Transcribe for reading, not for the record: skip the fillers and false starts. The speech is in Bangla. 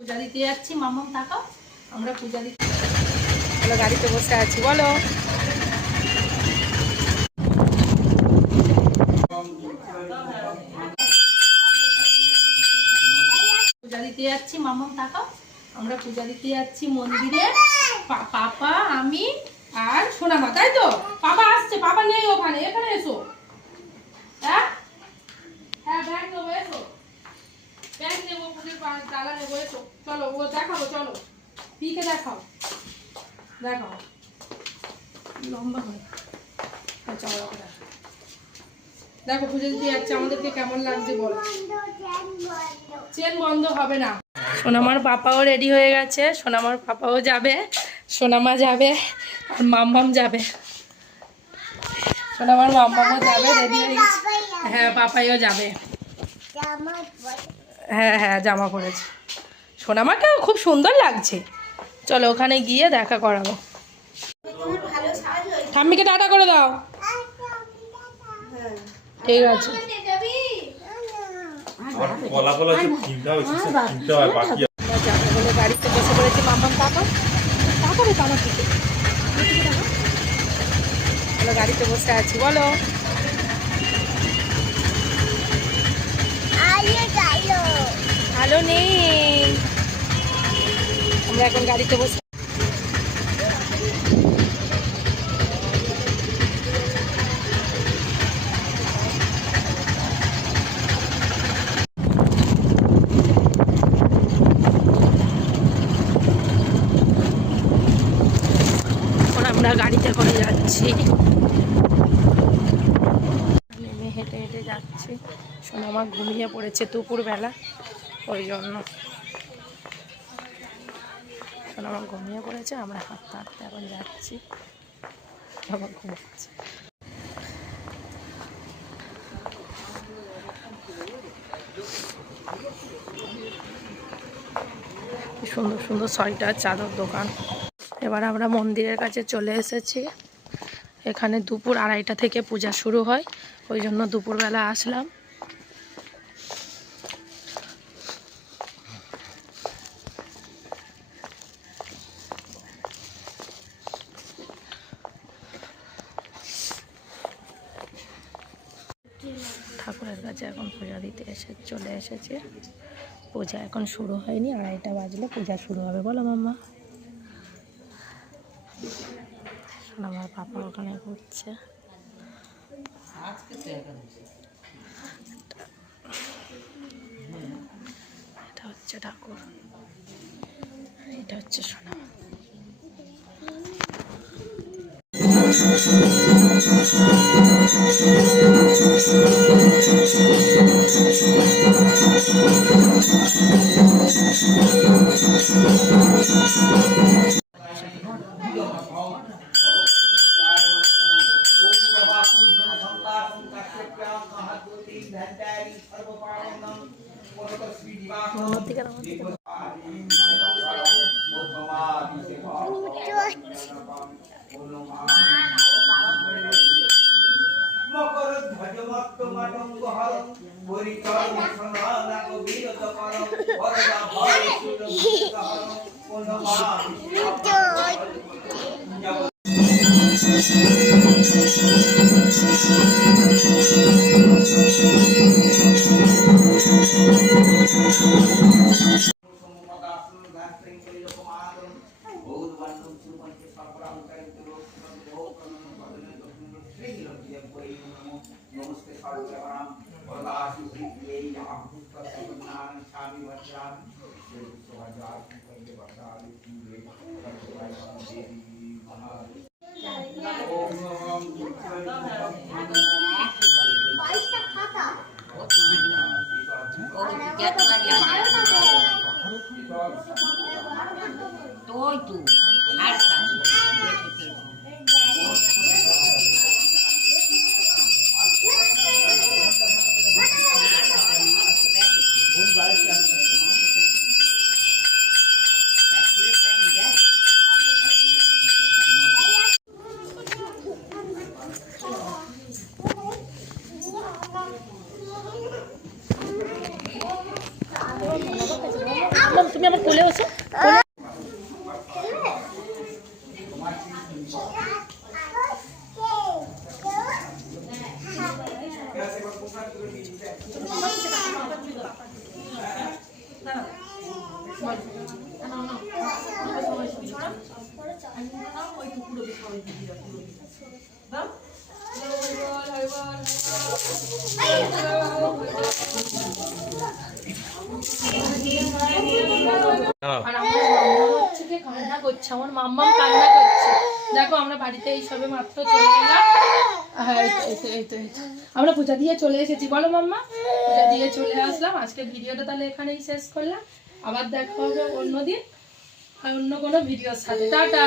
পূজা দিতে যাচ্ছি। মাম্মাম তাকাও, আমরা পূজা দিতে বলো, গাড়িতে বসে আছি। বলো পূজা দিতে যাচ্ছি। মাম্মাম তাকাও, আমরা পূজা দিতে যাচ্ছি মন্দিরে। পাপা, আমি আর সোনামা, তাই তো? পাপা আসছে, পাপা নেই ওখানে, এখানে এসো। হ্যাঁ হ্যাঁ, ব্যাগ নেবো, এসো। ব্যাগ নেবো, পুজোর ডালা নেবো, এসো। চলো, ও দেখাবো, চলো পিকে দেখাও, দেখাও লম্বা হয়। চলো দেখো পুজো দিতে যাচ্ছে, আমাদেরকে কেমন লাগছে বলো। চেন বন্ধ হবে না। সোনামার পাপাও রেডি হয়ে গেছে, সোনামার পাপাও যাবে, সোনামা যাবে, আর মাম্মাম যাবে। সোনামার মাম্মামও যাবে, রেডি হয়ে গেছে। হ্যাঁ, পাপাইও যাবে। হ্যাঁ হ্যাঁ, জামা পরেছে। সোনামাকেও খুব সুন্দর লাগছে। চলো ওখানে গিয়ে দেখা করাবো। ঠাম্মিকে টাটা করে দাও। ঠিক আছে। গাড়িতে বসে পড়েছি। মাম্মাম তাকাও, তাকাবে তো আমার দিকে। বলো, গাড়িতে বসে আছি। বলো ভালো নেই, আমরা এখন গাড়িতে বসে। আমরা গাড়িতে করে যাচ্ছি, নেমে হেঁটে হেঁটে যাচ্ছি। সোনামা ঘুমিয়ে পড়েছে দুপুরবেলা, ওই জন্য সোনামা ঘুমিয়ে পড়েছে। আমরা হাঁটতে হাঁটতে এখন যাচ্ছি, আবার ঘুমাচ্ছে। সুন্দর সুন্দর সোয়েটার, চাদর দোকান। এবার আমরা মন্দিরের কাছে চলে এসেছি। এখানে দুপুর 2:30 থেকে পূজা শুরু হয়, ওই জন্য দুপুরবেলা আসলাম। ঠাকুরের কাছে এখন পূজা দিতে চলে এসেছে। পূজা এখন শুরু হয়নি, 2:30 বাজলে পূজা শুরু হবে। বলো মাম্মা। আমার পাপা ওখানে ঘুরছে। এটা হচ্ছে ঠাকুর, এটা হচ্ছে সোনা। তুমি আমার কোলে বসো কোলে। আর আমার মাম্মাম হচ্ছে যে কান্না করছে, আমার মাম্মাম কান্না করছে। দেখো আমরা বাড়িতে এই সবে মাত্র চলে এলাম। হ্যাঁ এই তো আমরা পূজা দিয়ে চলে এসেছি, বলো মাম্মা। পূজা দিয়ে চলে আসলাম। আজকে ভিডিওটা তাহলে এখানেই শেষ করলাম। আবার দেখা হবে অন্যদিন আর অন্য কোনো ভিডিওর সাথে। টাটা।